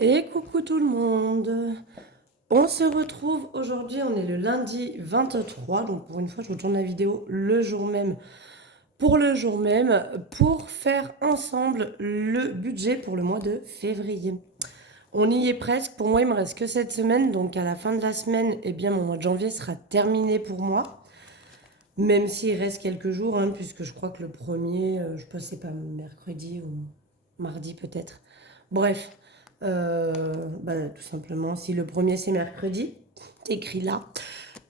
Et coucou tout le monde. On se retrouve aujourd'hui, on est le lundi 23, donc pour une fois je retourne la vidéo le jour même, pour faire ensemble le budget pour le mois de février. On y est presque, pour moi il me reste que cette semaine, donc à la fin de la semaine, eh bien mon mois de janvier sera terminé pour moi. Même s'il reste quelques jours, hein, puisque je crois que le premier, je pense que c'est pas mercredi ou mardi peut-être. Bref, tout simplement, si le premier c'est mercredi, c'est écrit là.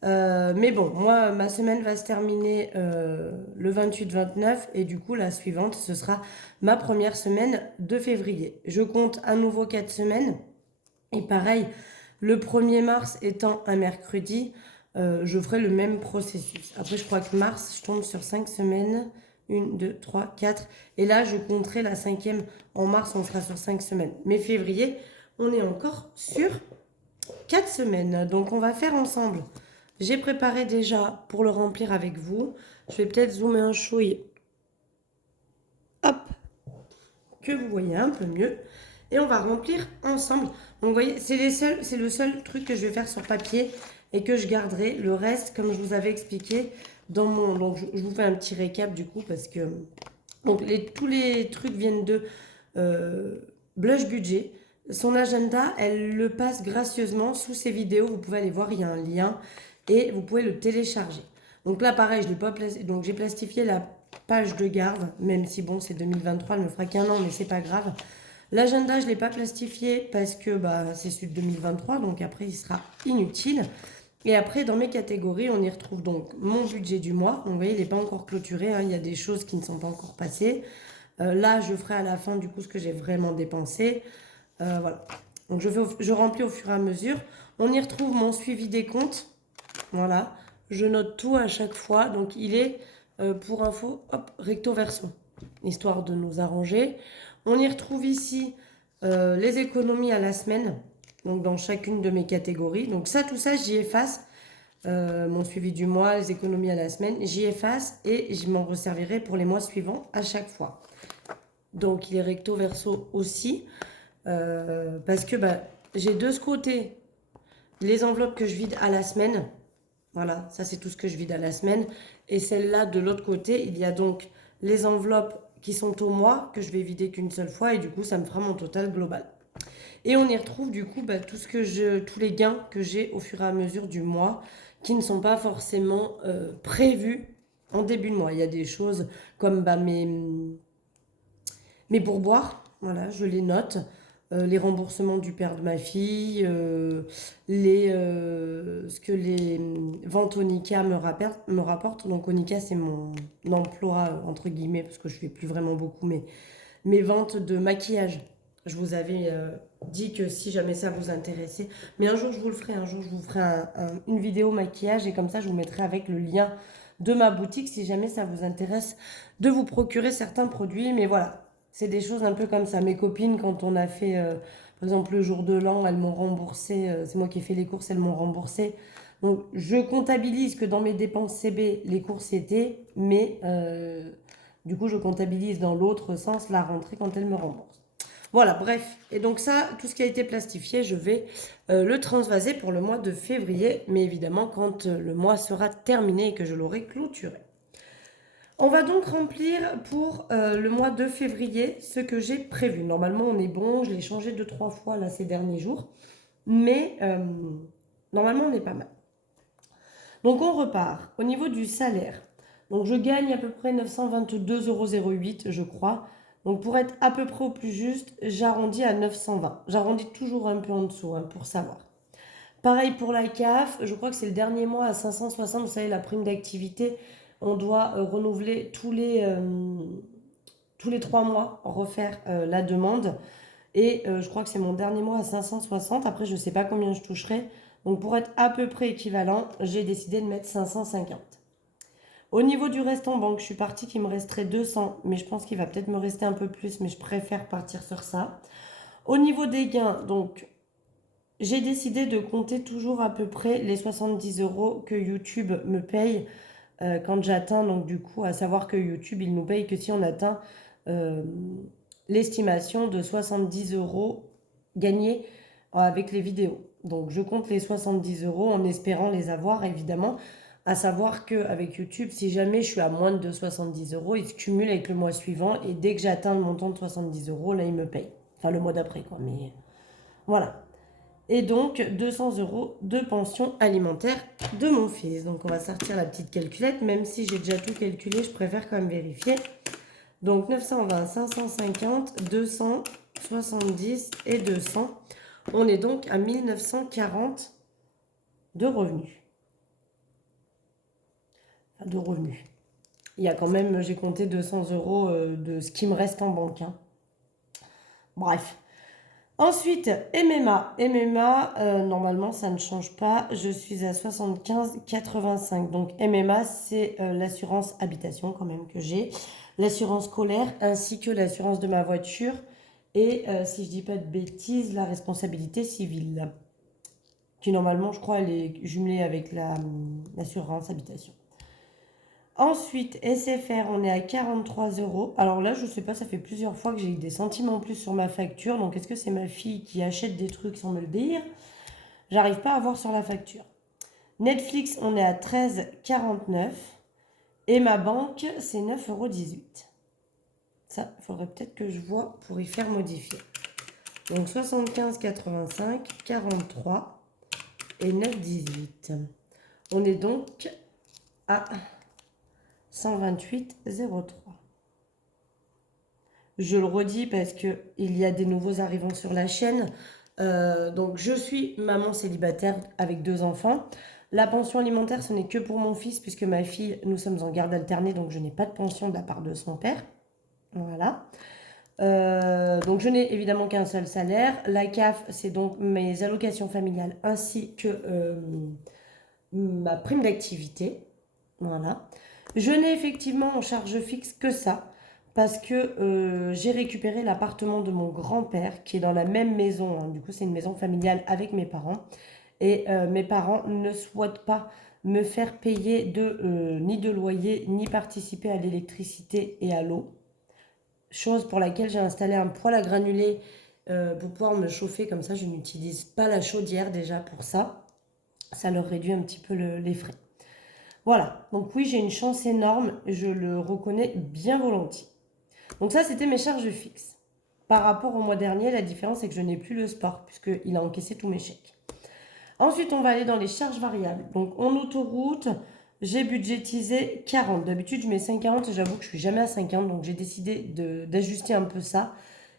Mais bon, moi, ma semaine va se terminer le 28-29 et du coup, la suivante, ce sera ma première semaine de février. Je compte à nouveau 4 semaines et pareil, le 1er mars étant un mercredi, je ferai le même processus. Après, je crois que mars, je tombe sur 5 semaines. 1, 2, 3, 4. Et là, je compterai la cinquième. En mars, on sera sur 5 semaines. Mais février, on est encore sur 4 semaines. Donc, on va faire ensemble. J'ai préparé déjà pour le remplir avec vous. Je vais peut-être zoomer un chouille. Hop, que vous voyez un peu mieux. Et on va remplir ensemble. Donc vous voyez, c'est le seul truc que je vais faire sur papier et que je garderai. Le reste, comme je vous avais expliqué, dans mon... Donc je vous fais un petit récap du coup parce que... Donc tous les trucs viennent de euh, Blush Budget. Son agenda, elle le passe gracieusement sous ses vidéos. Vous pouvez aller voir, il y a un lien et vous pouvez le télécharger. Donc là, pareil, je l'ai pas placé. Donc j'ai plastifié la page de garde, même si bon, c'est 2023, elle me fera qu'un an, mais c'est pas grave. L'agenda, je ne l'ai pas plastifié parce que c'est celui de 2023, donc après, il sera inutile. Et après, dans mes catégories, on y retrouve donc mon budget du mois. Donc, vous voyez, il n'est pas encore clôturé, hein, il y a des choses qui ne sont pas encore passées. Là, je ferai à la fin, du coup, ce que j'ai vraiment dépensé. Voilà. Donc, je remplis au fur et à mesure. On y retrouve mon suivi des comptes. Voilà. Je note tout à chaque fois. Donc, il est, pour info, hop, recto verso, histoire de nous arranger. On y retrouve ici les économies à la semaine, donc dans chacune de mes catégories. Donc ça, tout ça, j'y efface. Mon suivi du mois, les économies à la semaine, j'y efface et je m'en resservirai pour les mois suivants à chaque fois. Donc il est recto verso aussi, parce que j'ai de ce côté les enveloppes que je vide à la semaine. Voilà, ça c'est tout ce que je vide à la semaine. Et celle-là, de l'autre côté, il y a donc les enveloppes qui sont au mois, que je vais vider qu'une seule fois, et du coup, ça me fera mon total global. Et on y retrouve du coup tous les gains que j'ai au fur et à mesure du mois, qui ne sont pas forcément prévus en début de mois. Il y a des choses comme mes pourboires, voilà, je les note. Les remboursements du père de ma fille, ce que les ventes Onika me rapportent. Donc Onika, c'est mon emploi, entre guillemets, parce que je ne fais plus vraiment beaucoup, mais mes ventes de maquillage. Je vous avais dit que si jamais ça vous intéressait, mais un jour je vous le ferai, un jour je vous ferai une vidéo maquillage et comme ça je vous mettrai avec le lien de ma boutique si jamais ça vous intéresse de vous procurer certains produits. Mais voilà, c'est des choses un peu comme ça. Mes copines, quand on a fait, par exemple, le jour de l'an, elles m'ont remboursé. C'est moi qui ai fait les courses, elles m'ont remboursé. Donc, je comptabilise que dans mes dépenses CB, les courses étaient, mais du coup, je comptabilise dans l'autre sens la rentrée quand elles me remboursent. Voilà, bref. Et donc ça, tout ce qui a été plastifié, je vais le transvaser pour le mois de février, mais évidemment quand le mois sera terminé et que je l'aurai clôturé. On va donc remplir pour le mois de février ce que j'ai prévu. Normalement, on est bon. Je l'ai changé 2-3 fois là ces derniers jours. Mais normalement, on est pas mal. Donc, on repart. Au niveau du salaire, donc je gagne à peu près 922,08 €, je crois. Donc, pour être à peu près au plus juste, j'arrondis à 920. J'arrondis toujours un peu en dessous, hein, pour savoir. Pareil pour la CAF, je crois que c'est le dernier mois à 560, vous savez, la prime d'activité, on doit renouveler tous les 3 mois, refaire la demande. Et je crois que c'est mon dernier mois à 560, après je ne sais pas combien je toucherai. Donc pour être à peu près équivalent, j'ai décidé de mettre 550. Au niveau du reste en banque, je suis partie qu'il me resterait 200, mais je pense qu'il va peut-être me rester un peu plus, mais je préfère partir sur ça. Au niveau des gains, donc j'ai décidé de compter toujours à peu près les 70 € que YouTube me paye quand j'atteins, donc du coup, à savoir que YouTube, il nous paye que si on atteint euh, l'estimation de 70 € gagner avec les vidéos. Donc je compte les 70 euros en espérant les avoir évidemment. À savoir qu'avec YouTube, si jamais je suis à moins de 70 euros, il se cumule avec le mois suivant et dès que j'atteins le montant de 70 euros, là il me paye. Enfin le mois d'après quoi, mais voilà. Et donc 200 euros de pension alimentaire de mon fils. Donc on va sortir la petite calculette, même si j'ai déjà tout calculé, je préfère quand même vérifier. Donc 920, 550, 270 et 200. On est donc à 1940 de revenus. Enfin, de revenus. Il y a quand même, j'ai compté 200 euros de ce qui me reste en banque. Hein. Bref. Ensuite, MMA. MMA, normalement, ça ne change pas. Je suis à 75,85. Donc, MMA, c'est l'assurance habitation quand même que j'ai. L'assurance scolaire ainsi que l'assurance de ma voiture. Et, si je dis pas de bêtises, la responsabilité civile. Qui, normalement, je crois, elle est jumelée avec l'assurance habitation. Ensuite, SFR, on est à 43 euros. Alors là, je sais pas, ça fait plusieurs fois que j'ai eu des centimes en plus sur ma facture. Donc, est-ce que c'est ma fille qui achète des trucs sans me le dire? J'arrive pas à voir sur la facture. Netflix, on est à 13,49. Et ma banque, c'est 9,18 €. Ça, il faudrait peut-être que je vois pour y faire modifier. Donc, 75,85, 43 et 9,18. On est donc à 128,03. Je le redis parce qu'il y a des nouveaux arrivants sur la chaîne. Donc, je suis maman célibataire avec 2 enfants. La pension alimentaire, ce n'est que pour mon fils puisque ma fille, nous sommes en garde alternée, donc je n'ai pas de pension de la part de son père. Voilà. Donc, je n'ai évidemment qu'un seul salaire. La CAF, c'est donc mes allocations familiales ainsi que ma prime d'activité. Voilà. Je n'ai effectivement en charge fixe que ça, parce que j'ai récupéré l'appartement de mon grand-père, qui est dans la même maison, hein. Du coup, c'est une maison familiale avec mes parents. Et mes parents ne souhaitent pas me faire payer ni de loyer, ni participer à l'électricité et à l'eau. Chose pour laquelle j'ai installé un poêle à granulés pour pouvoir me chauffer. Comme ça, je n'utilise pas la chaudière déjà pour ça. Ça leur réduit un petit peu les frais. Voilà, donc oui, j'ai une chance énorme, je le reconnais bien volontiers. Donc ça, c'était mes charges fixes. Par rapport au mois dernier, la différence, c'est que je n'ai plus le sport, puisqu'il a encaissé tous mes chèques. Ensuite, on va aller dans les charges variables. Donc en autoroute, j'ai budgétisé 40. D'habitude, je mets 5,40 et j'avoue que je suis jamais à 5,40, donc j'ai décidé d'ajuster un peu ça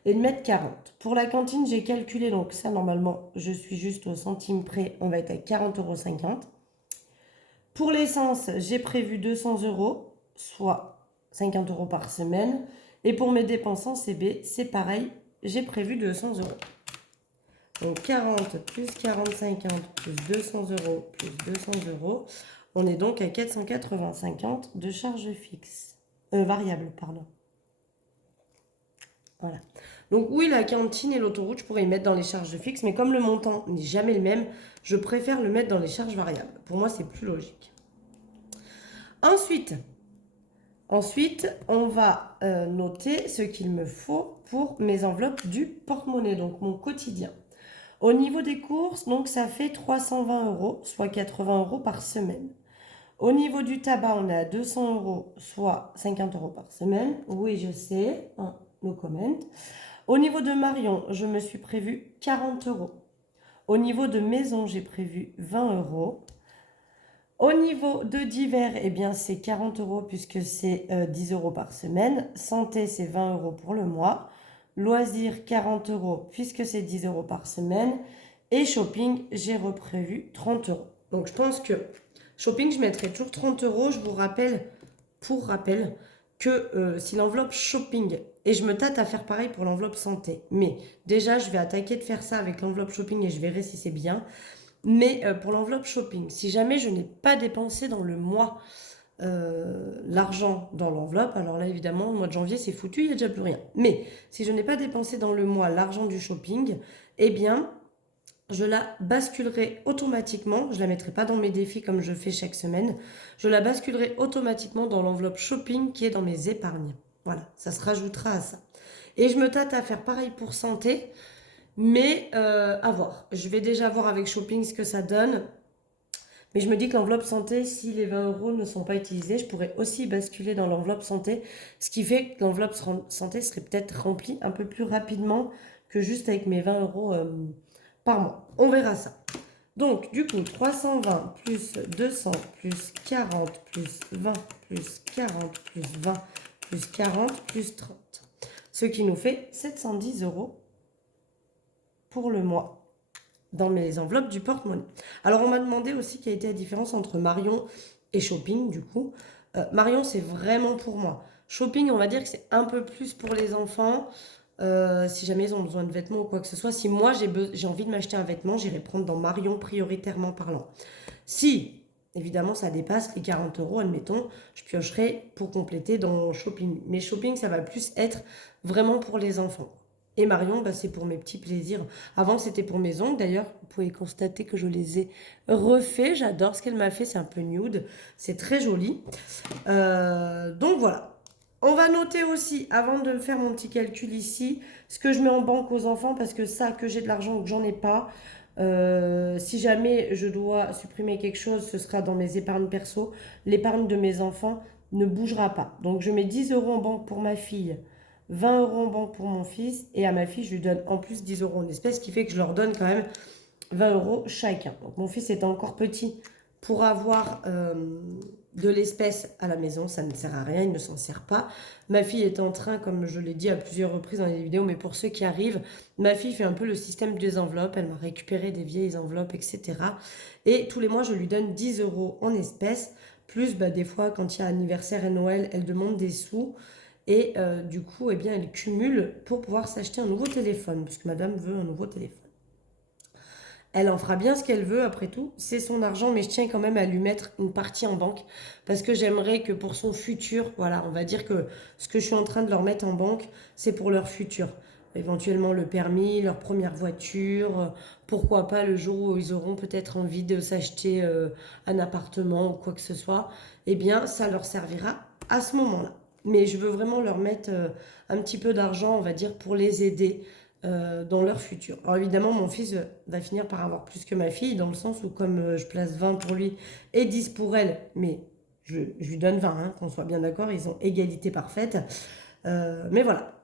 et de mettre 40. Pour la cantine, j'ai calculé, donc ça, normalement, je suis juste au centime près, on va être à 40,50 €. Pour l'essence, j'ai prévu 200 euros, soit 50 € par semaine. Et pour mes dépenses en CB, c'est pareil, j'ai prévu 200 euros. Donc 40 plus 40, 50 plus 200 euros plus 200 euros. On est donc à 480,50 de charges fixes. Variables, pardon. Voilà. Donc oui, la cantine et l'autoroute, je pourrais y mettre dans les charges fixes, mais comme le montant n'est jamais le même, je préfère le mettre dans les charges variables. Pour moi, c'est plus logique. Ensuite, on va noter ce qu'il me faut pour mes enveloppes du porte-monnaie, donc mon quotidien. Au niveau des courses, donc ça fait 320 euros, soit 80 euros par semaine. Au niveau du tabac, on est à 200 euros, soit 50 euros par semaine. Oui, je sais, hein, no comment. Au niveau de Marion, je me suis prévu 40 euros. Au niveau de maison, j'ai prévu 20 euros. Au niveau de divers, eh bien, c'est 40 euros puisque c'est 10 euros par semaine. Santé, c'est 20 euros pour le mois. Loisirs, 40 euros puisque c'est 10 euros par semaine. Et shopping, j'ai reprévu 30 euros. Donc, je pense que shopping, je mettrai toujours 30 euros. Je vous rappelle, pour rappel, que si l'enveloppe shopping, et je me tâte à faire pareil pour l'enveloppe santé, mais déjà, je vais attaquer de faire ça avec l'enveloppe shopping et je verrai si c'est bien. Mais pour l'enveloppe shopping, si jamais je n'ai pas dépensé dans le mois l'argent dans l'enveloppe, alors là évidemment, le mois de janvier c'est foutu, il n'y a déjà plus rien. Mais si je n'ai pas dépensé dans le mois l'argent du shopping, eh bien, je la basculerai automatiquement, je ne la mettrai pas dans mes défis comme je fais chaque semaine, je la basculerai automatiquement dans l'enveloppe shopping qui est dans mes épargnes. Voilà, ça se rajoutera à ça. Et je me tâte à faire pareil pour santé. Mais à voir. Je vais déjà voir avec Shopping ce que ça donne. Mais je me dis que l'enveloppe santé, si les 20 euros ne sont pas utilisés, je pourrais aussi basculer dans l'enveloppe santé. Ce qui fait que l'enveloppe santé serait peut-être remplie un peu plus rapidement que juste avec mes 20 euros par mois. On verra ça. Donc, du coup, 320 plus 200 plus 40 plus 20 plus 40 plus 20 plus 40 plus 30. Ce qui nous fait 710 euros pour le mois dans mes enveloppes du porte-monnaie. Alors, on m'a demandé aussi quelle était la différence entre Marion et Shopping, du coup. Marion, c'est vraiment pour moi. Shopping, on va dire que c'est un peu plus pour les enfants. Si jamais ils ont besoin de vêtements ou quoi que ce soit. Si moi, j'ai envie de m'acheter un vêtement, j'irai prendre dans Marion prioritairement parlant. Si, évidemment, ça dépasse les 40 euros, admettons, je piocherai pour compléter dans Shopping. Mais Shopping, ça va plus être vraiment pour les enfants. Et Marion, bah, c'est pour mes petits plaisirs. Avant, c'était pour mes ongles. D'ailleurs, vous pouvez constater que je les ai refaits. J'adore ce qu'elle m'a fait. C'est un peu nude. C'est très joli. Donc voilà. On va noter aussi, avant de faire mon petit calcul ici, ce que je mets en banque aux enfants, parce que ça, que j'ai de l'argent ou que j'en ai pas, si jamais je dois supprimer quelque chose, ce sera dans mes épargnes perso. L'épargne de mes enfants ne bougera pas. Donc je mets 10 euros en banque pour ma fille, 20 euros en banque pour mon fils, et à ma fille, je lui donne en plus 10 euros en espèces, ce qui fait que je leur donne quand même 20 euros chacun. Donc mon fils est encore petit pour avoir de l'espèce à la maison, ça ne sert à rien, il ne s'en sert pas. Ma fille est en train, comme je l'ai dit à plusieurs reprises dans les vidéos, mais pour ceux qui arrivent, ma fille fait un peu le système des enveloppes, elle m'a récupéré des vieilles enveloppes, etc. Et tous les mois, je lui donne 10 euros en espèces, plus bah, des fois, quand il y a anniversaire et Noël, elle demande des sous. Et du coup, eh bien, elle cumule pour pouvoir s'acheter un nouveau téléphone, puisque madame veut un nouveau téléphone. Elle en fera bien ce qu'elle veut, après tout, c'est son argent, mais je tiens quand même à lui mettre une partie en banque, parce que j'aimerais que pour son futur, voilà, on va dire que ce que je suis en train de leur mettre en banque, c'est pour leur futur. Éventuellement le permis, leur première voiture, pourquoi pas le jour où ils auront peut-être envie de s'acheter un appartement ou quoi que ce soit, eh bien ça leur servira à ce moment-là. Mais je veux vraiment leur mettre un petit peu d'argent, on va dire, pour les aider dans leur futur. Alors évidemment, mon fils va finir par avoir plus que ma fille, dans le sens où comme je place 20 pour lui et 10 pour elle, mais je lui donne 20, hein, qu'on soit bien d'accord, ils ont égalité parfaite. Mais voilà.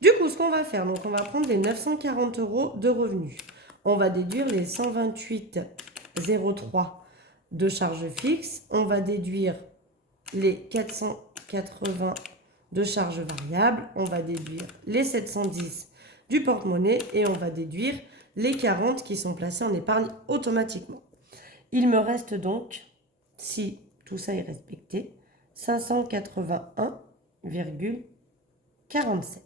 Du coup, ce qu'on va faire, donc on va prendre les 940 euros de revenus. On va déduire les 128,03 de charges fixes. On va déduire les 480 de charges variables. On va déduire les 710 du porte-monnaie et on va déduire les 40 qui sont placés en épargne automatiquement. Il me reste donc, si tout ça est respecté, 581,47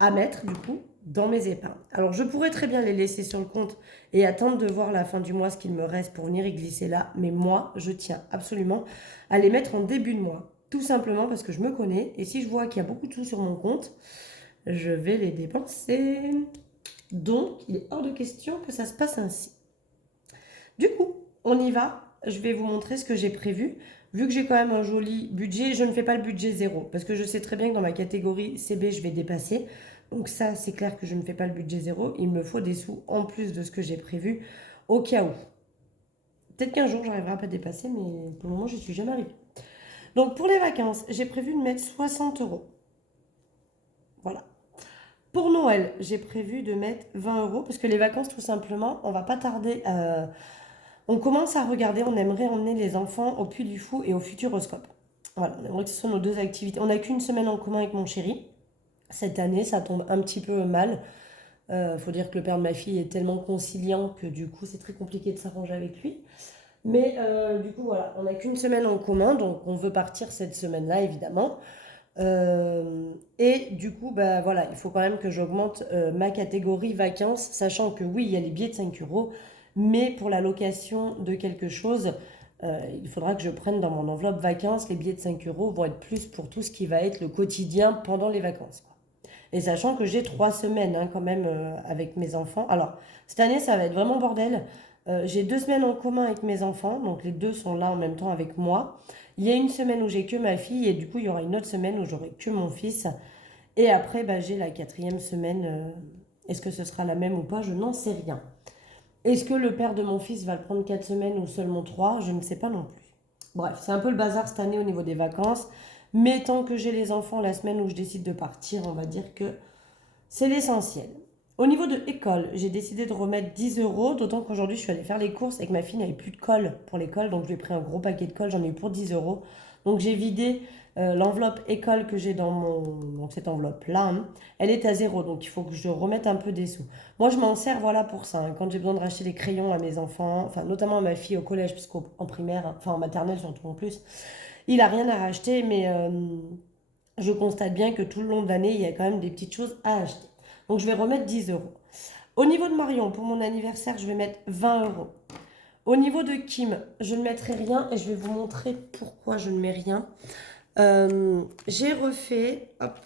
à mettre du coup dans mes épargnes. Alors je pourrais très bien les laisser sur le compte et attendre de voir la fin du mois ce qu'il me reste pour venir y glisser là, mais moi je tiens absolument à les mettre en début de mois, tout simplement parce que je me connais et si je vois qu'il y a beaucoup de sous sur mon compte, je vais les dépenser. Donc, il est hors de question que ça se passe ainsi. Du coup, on y va. Je vais vous montrer ce que j'ai prévu. Vu que j'ai quand même un joli budget, je ne fais pas le budget zéro. Parce que je sais très bien que dans ma catégorie CB, je vais dépasser. Donc ça, c'est clair que je ne fais pas le budget zéro. Il me faut des sous en plus de ce que j'ai prévu au cas où. Peut-être qu'un jour, j'arriverai à pas dépasser, mais pour le moment, je ne suis jamais arrivée. Donc pour les vacances, j'ai prévu de mettre 60 euros. Voilà. Pour Noël, j'ai prévu de mettre 20 euros parce que les vacances, tout simplement, on va pas tarder. On commence à regarder, on aimerait emmener les enfants au Puy du Fou et au Futuroscope. Voilà, on aimerait que ce soit nos deux activités. On n'a qu'une semaine en commun avec mon chéri. Cette année, ça tombe un petit peu mal. Faut dire que le père de ma fille est tellement conciliant que du coup, c'est très compliqué de s'arranger avec lui. Mais du coup, voilà, on n'a qu'une semaine en commun, donc on veut partir cette semaine-là, évidemment. Et du coup, bah voilà, il faut quand même que j'augmente ma catégorie vacances, sachant que oui, il y a les billets de 5 euros, mais pour la location de quelque chose, il faudra que je prenne dans mon enveloppe vacances. Les billets de 5 euros vont être plus pour tout ce qui va être le quotidien pendant les vacances, quoi. Et sachant que j'ai 3 semaines hein, quand même avec mes enfants. Alors, cette année, ça va être vraiment bordel. J'ai 2 semaines en commun avec mes enfants, donc les deux sont là en même temps avec moi. Il y a une semaine où j'ai que ma fille et du coup, il y aura une autre semaine où j'aurai que mon fils. Et après, bah, j'ai la quatrième semaine Est-ce que ce sera la même ou pas? Je n'en sais rien. Est-ce que le père de mon fils va le prendre 4 semaines ou seulement 3? Je ne sais pas non plus. Bref, c'est un peu le bazar cette année au niveau des vacances. Mais tant que j'ai les enfants la semaine où je décide de partir, on va dire que c'est l'essentiel. Au niveau de école, j'ai décidé de remettre 10 euros, d'autant qu'aujourd'hui je suis allée faire les courses et que ma fille n'avait plus de colle pour l'école, donc je lui ai pris un gros paquet de colle, j'en ai eu pour 10 euros. Donc j'ai vidé l'enveloppe école que j'ai dans donc cette enveloppe-là, hein. Elle est à zéro, donc il faut que je remette un peu des sous. Moi je m'en sers voilà pour ça, hein. Quand j'ai besoin de racheter des crayons à mes enfants, enfin notamment à ma fille au collège, puisqu'en primaire, hein, enfin en maternelle surtout en plus, il a rien à racheter, mais je constate bien que tout le long de l'année, il y a quand même des petites choses à acheter. Donc je vais remettre 10 euros. Au niveau de Marion, pour mon anniversaire, je vais mettre 20 euros. Au niveau de Kim, je ne mettrai rien et je vais vous montrer pourquoi je ne mets rien. J'ai refait, hop,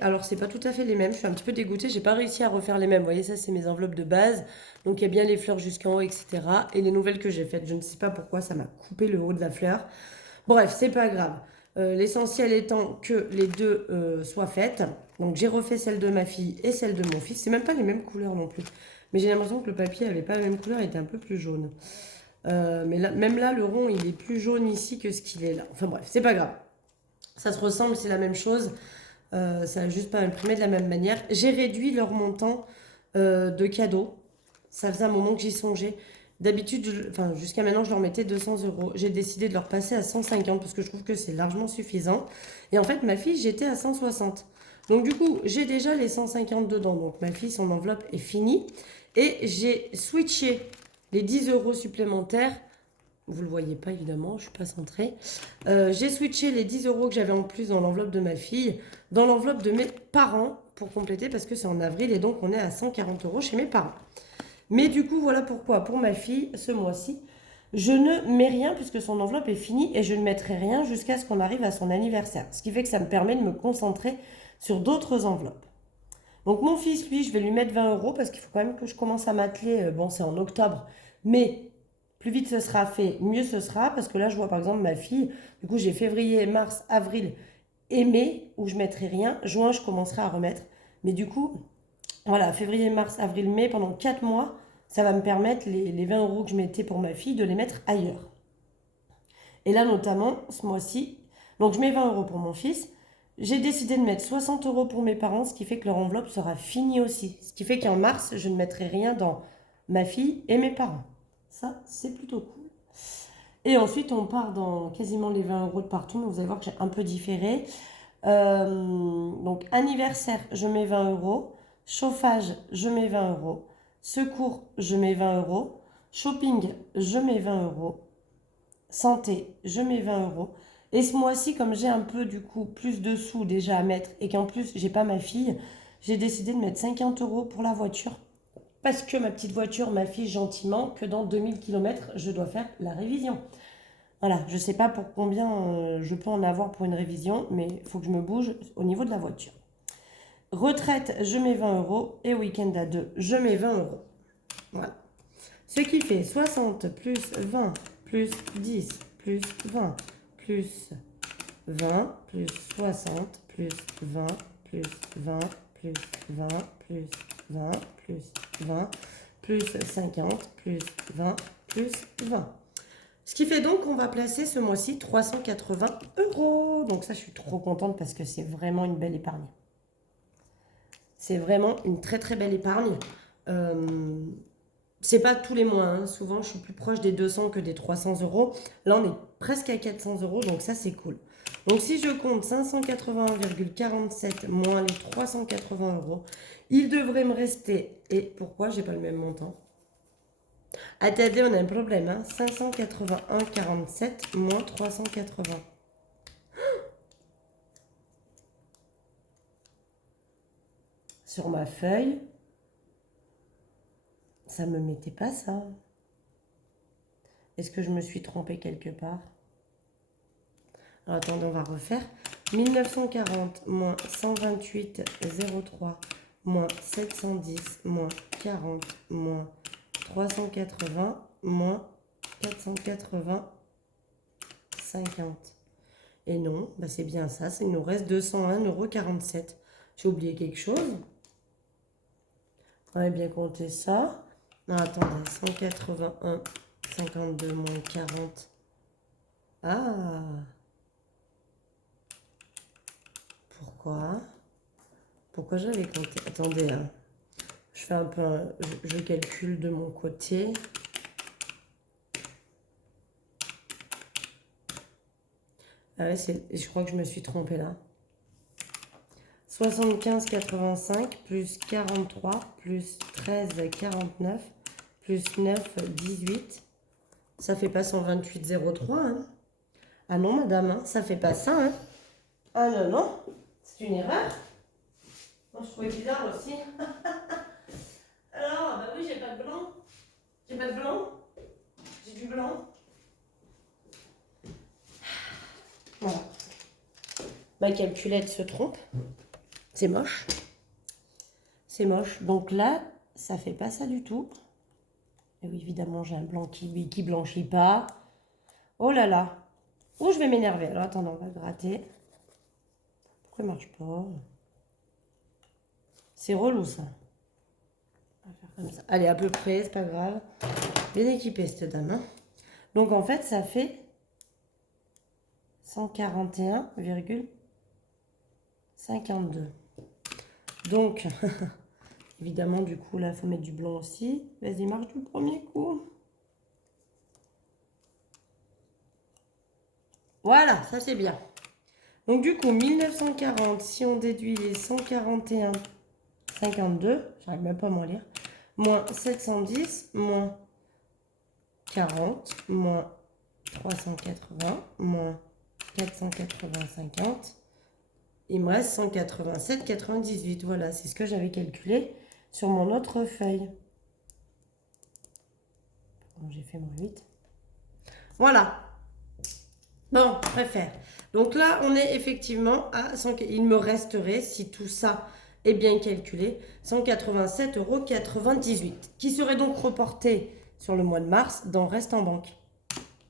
alors c'est pas tout à fait les mêmes, je suis un petit peu dégoûtée, j'ai pas réussi à refaire les mêmes. Vous voyez, ça c'est mes enveloppes de base, donc il y a bien les fleurs jusqu'en haut, etc. Et les nouvelles que j'ai faites, je ne sais pas pourquoi ça m'a coupé le haut de la fleur. Bref, c'est pas grave. L'essentiel étant que les deux soient faites. Donc j'ai refait celle de ma fille et celle de mon fils. C'est même pas les mêmes couleurs non plus. Mais j'ai l'impression que le papier avait pas la même couleur, il était un peu plus jaune. Mais là, même là, le rond, il est plus jaune ici que ce qu'il est là. Enfin bref, c'est pas grave. Ça se ressemble, c'est la même chose. Ça n'a juste pas imprimé de la même manière. J'ai réduit leur montant de cadeaux. Ça faisait un moment que j'y songeais. D'habitude, enfin, jusqu'à maintenant, je leur mettais 200 euros. J'ai décidé de leur passer à 150 parce que je trouve que c'est largement suffisant. Et en fait, ma fille, j'étais à 160. Donc du coup, j'ai déjà les 150 dedans. Donc ma fille, son enveloppe est finie. Et j'ai switché les 10 euros supplémentaires. Vous ne le voyez pas évidemment, je ne suis pas centrée. J'ai switché les 10 euros que j'avais en plus dans l'enveloppe de ma fille, dans l'enveloppe de mes parents pour compléter parce que c'est en avril et donc on est à 140 euros chez mes parents. Mais du coup, voilà pourquoi pour ma fille, ce mois-ci, je ne mets rien puisque son enveloppe est finie et je ne mettrai rien jusqu'à ce qu'on arrive à son anniversaire. Ce qui fait que ça me permet de me concentrer sur d'autres enveloppes. Donc mon fils, lui, je vais lui mettre 20 euros parce qu'il faut quand même que je commence à m'atteler. Bon, c'est en octobre, mais plus vite ce sera fait, mieux ce sera. Parce que là, je vois par exemple ma fille, du coup, j'ai février, mars, avril et mai où je ne mettrai rien. Juin, je commencerai à remettre. Mais du coup, voilà, février, mars, avril, mai, pendant 4 mois, ça va me permettre les 20 euros que je mettais pour ma fille de les mettre ailleurs. Et là, notamment, ce mois-ci, donc je mets 20 euros pour mon fils. J'ai décidé de mettre 60 euros pour mes parents, ce qui fait que leur enveloppe sera finie aussi. Ce qui fait qu'en mars, je ne mettrai rien dans ma fille et mes parents. Ça, c'est plutôt cool. Et ensuite, on part dans quasiment les 20 euros de partout, mais vous allez voir que j'ai un peu différé. Donc, anniversaire, je mets 20 euros. Chauffage, je mets 20 euros. Secours, je mets 20 euros. Shopping, je mets 20 euros. Santé, je mets 20 euros. Et ce mois-ci, comme j'ai un peu du coup plus de sous déjà à mettre et qu'en plus j'ai pas ma fille, j'ai décidé de mettre 50 euros pour la voiture. Parce que ma petite voiture m'affiche gentiment que dans 2000 km, je dois faire la révision. Voilà, je sais pas pour combien je peux en avoir pour une révision, mais il faut que je me bouge au niveau de la voiture. Retraite, je mets 20 euros. Et week-end à 2, je mets 20 euros. Voilà. Ce qui fait 60 plus 20 plus 10 plus 20 plus 20 plus 60 plus 20 plus 20 plus 20 plus 20 plus 20 plus 50 plus 20 plus 20. Ce qui fait donc qu'on va placer ce mois-ci 380 euros. Donc ça, je suis trop contente parce que c'est vraiment une belle épargne. C'est vraiment une très très belle épargne. C'est pas tous les mois, hein. Souvent je suis plus proche des 200 que des 300 euros. Là on est presque à 400 euros, donc ça c'est cool. Donc si je compte 581,47 moins les 380 euros, il devrait me rester, et pourquoi j'ai pas le même montant? Attendez, on a un problème, hein. 581,47 moins 380. Sur ma feuille, ça me mettait pas ça. Est-ce que je me suis trompée quelque part? Alors, attendez, on va refaire. 1940 moins 128,03 moins 710 moins 40 moins 380 moins 480 50. Et non, bah c'est bien ça, il nous reste 201,47 €. J'ai oublié quelque chose. On va bien compter ça. Non, attendez, 181,52 moins 40. Ah, pourquoi? Pourquoi j'avais compté? Attendez, hein. Je fais un peu, je calcule de mon côté. Ah ouais, je crois que je me suis trompée là. 75,85 plus 43 plus 13,49 plus 9,18. Ça fait pas 128,03, hein? Ah non, madame, hein, ça fait pas ça, hein? Ah non, non, c'est une erreur. Moi, je trouvais bizarre aussi. Alors, bah oui, j'ai pas de blanc. J'ai pas de blanc. J'ai du blanc. Voilà. Ma calculette se trompe. C'est moche. C'est moche. Donc là, ça fait pas ça du tout. Et oui, évidemment, j'ai un blanc qui blanchit pas. Oh là là. Oh, je vais m'énerver. Alors, attendez, on va gratter. Pourquoi il marche pas? C'est relou, ça. On va faire comme ça. Allez, à peu près, c'est pas grave. Bien équipée, cette dame. Hein. Donc, en fait, ça fait 141,52. Donc, évidemment, du coup, là, il faut mettre du blanc aussi. Vas-y, marche du premier coup. Voilà, ça c'est bien. Donc, du coup, 1940, si on déduit les 141,52, j'arrive même pas à m'en lire, moins 710, moins 40, moins 380, moins 480,50. Il me reste 187,98. Voilà, c'est ce que j'avais calculé sur mon autre feuille. Bon, j'ai fait moins 8. Voilà. Bon, je préfère. Donc là, on est effectivement à 100. Il me resterait, si tout ça est bien calculé, 187,98 € qui serait donc reporté sur le mois de mars dans Reste en banque.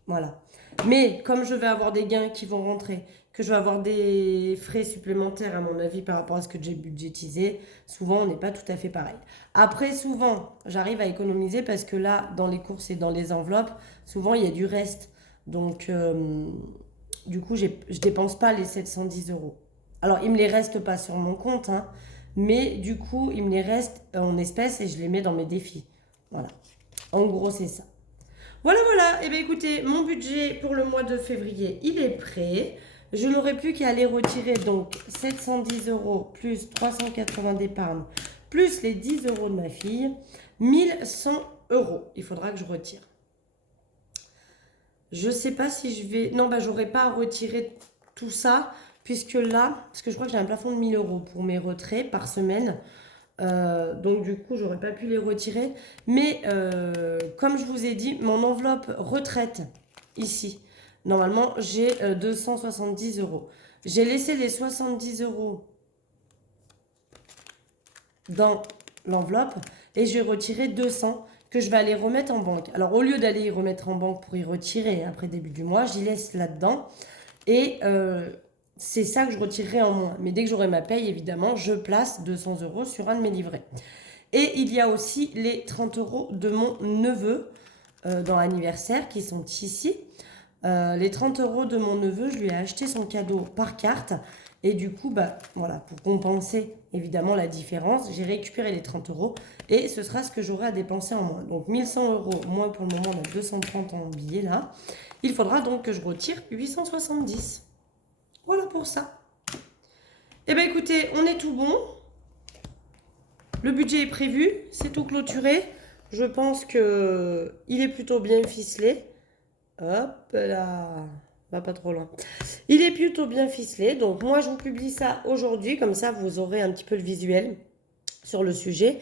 Voilà. Mais comme je vais avoir des gains qui vont rentrer, que je vais avoir des frais supplémentaires à mon avis par rapport à ce que j'ai budgétisé, souvent on n'est pas tout à fait pareil. Après, souvent, j'arrive à économiser parce que là, dans les courses et dans les enveloppes, souvent il y a du reste. Donc, du coup, je dépense pas les 710 €. Alors, il me les reste pas sur mon compte, hein, mais du coup, il me les reste en espèces et je les mets dans mes défis. Voilà. En gros, c'est ça. Voilà, voilà. Eh bien, écoutez, mon budget pour le mois de février, il est prêt. Je n'aurai plus qu'à aller retirer donc 710 € plus 380 d'épargne, plus les 10 € de ma fille. 1100 €. Il faudra que je retire. Je ne sais pas si je vais... Non, bah, j'aurai pas à retirer tout ça, puisque là, parce que je crois que j'ai un plafond de 1000 € pour mes retraits par semaine. Donc du coup, j'aurais pas pu les retirer. Mais comme je vous ai dit, mon enveloppe retraite, ici, normalement, j'ai 270 €. J'ai laissé les 70 € dans l'enveloppe et j'ai retiré 200 que je vais aller remettre en banque. Alors, au lieu d'aller y remettre en banque pour y retirer après début du mois, j'y laisse là-dedans. Et c'est ça que je retirerai en moins. Mais dès que j'aurai ma paye, évidemment, je place 200 € sur un de mes livrets. Et il y a aussi les 30 € de mon neveu dans l'anniversaire qui sont ici. Les 30 € de mon neveu, je lui ai acheté son cadeau par carte. Et du coup, bah, voilà, pour compenser évidemment la différence, j'ai récupéré les 30 € et ce sera ce que j'aurai à dépenser en moins. Donc 1100 €, moins pour le moment, on a 230 en billets là. Il faudra donc que je retire 870. Voilà pour ça. Eh bien écoutez, on est tout bon. Le budget est prévu, c'est tout clôturé. Je pense que il est plutôt bien ficelé. Hop là, va pas trop loin. Il est plutôt bien ficelé, donc moi je vous publie ça aujourd'hui, comme ça vous aurez un petit peu le visuel sur le sujet.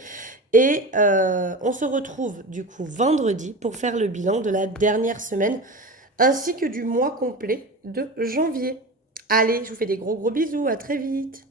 Et on se retrouve du coup vendredi pour faire le bilan de la dernière semaine, ainsi que du mois complet de janvier. Allez, je vous fais des gros bisous, à très vite.